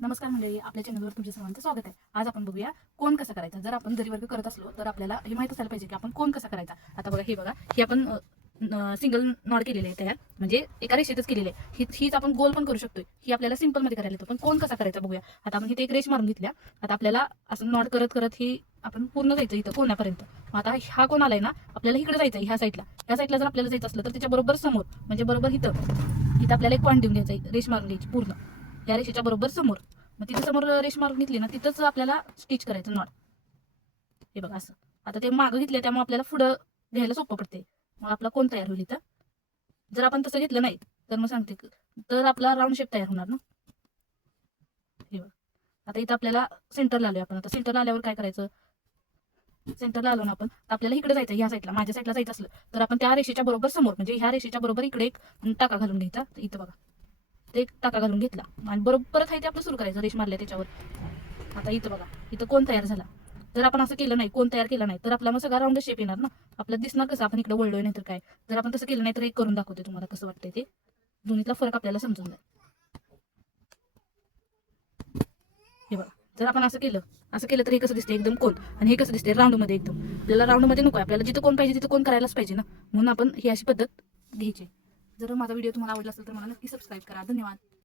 नमस्कार मंडळी, आपल्या चॅनलवर तुमच्या सर्वांचं स्वागत आहे. आज आपण बघूया कोण कसा करायचा. जर आपण जरी वर्ग करत असलो तर आपल्याला हे माहित असायला पाहिजे की आपण कोण कसा करायचा. आता बघा, हे आपण सिंगल नॉट केलेले आहे तयार, म्हणजे एका रेषेतच केलेले आहे. हीच आपण गोल पण करू शकतोय. ही आपल्याला सिंपल मध्ये करायला येतं, पण कोण कसा करायचा बघूया. आता आपण इथे एक रेष मारून घेतल्या. आता आपल्याला असं नॉट करत करत ही आपण पूर्ण जायचं इथं कोणापर्यंत. आता हा कोण आलाय ना, आपल्याला इकडे जायचं ह्या साईडला जर आपल्याला जायचं असलं तर त्याच्या बरोबर समोर, म्हणजे बरोबर इथं आपल्याला एक पॉईंट देऊन घ्यायचा, रेष मारून घ्यायची पूर्ण या रेषेच्या बरोबर समोर. मग तिथे समोर रेष मारून घेतली ना, तिथंच आपल्याला स्टिच करायचं नॉट. हे बघा असं. आता ते मागं घेतले त्यामुळे आपल्याला पुढं घ्यायला सोपं पडते. मग आपला कोण तयार होईल इथं. जर आपण तसं घेतलं नाही तर मग सांगते तर आपला राऊंड शेप तयार होणार ना. हे बघा, आता इथं आपल्याला सेंटरला आलोय आपण. आता सेंटरला आल्यावर काय करायचं, सेंटरला आलो ना आपण, आपल्याला इकडे जायचं, ह्या साईडला माझ्या साईडला जायचं असलं तर आपण त्या रेषेच्या बरोबर समोर, म्हणजे ह्या रेषेच्या बरोबर इकडे एक टाका घालून घ्यायचा. इथं बघा, ते एक टाका घालून घेतला आणि बरोबर परत आहे ते आपलं सुरू करायचं रेष मारल्या त्याच्यावर. आता इथं बघा, इथं कोण तयार झाला. जर आपण असं केलं नाही, कोण तयार केला नाही, तर आपला मग सगळा राऊंड शेप येणार ना. आपल्याला दिसणार कसं आपण इकडे वळलोय, नाही तर काय. जर आपण तसं केलं नाही तर एक करून दाखवते तुम्हाला कसं वाटतंय ते. दोन्हीतला फरक आपल्याला समजून जाईल. हे बघा, जर आपण असं केलं तर हे कसं दिसते एकदम कोण, आणि हे कसं दिसते राऊंड मध्ये एकदम. आपल्याला राऊंड मध्ये नको, आपल्याला जिथं कोण पाहिजे तिथं कोण करायलाच पाहिजे ना. म्हणून आपण ही अशी पद्धत घ्यायची. जर माझा व्हिडिओ तुम्हाला आवडला असेल तर मला नक्की सबस्क्राईब करा. धन्यवाद.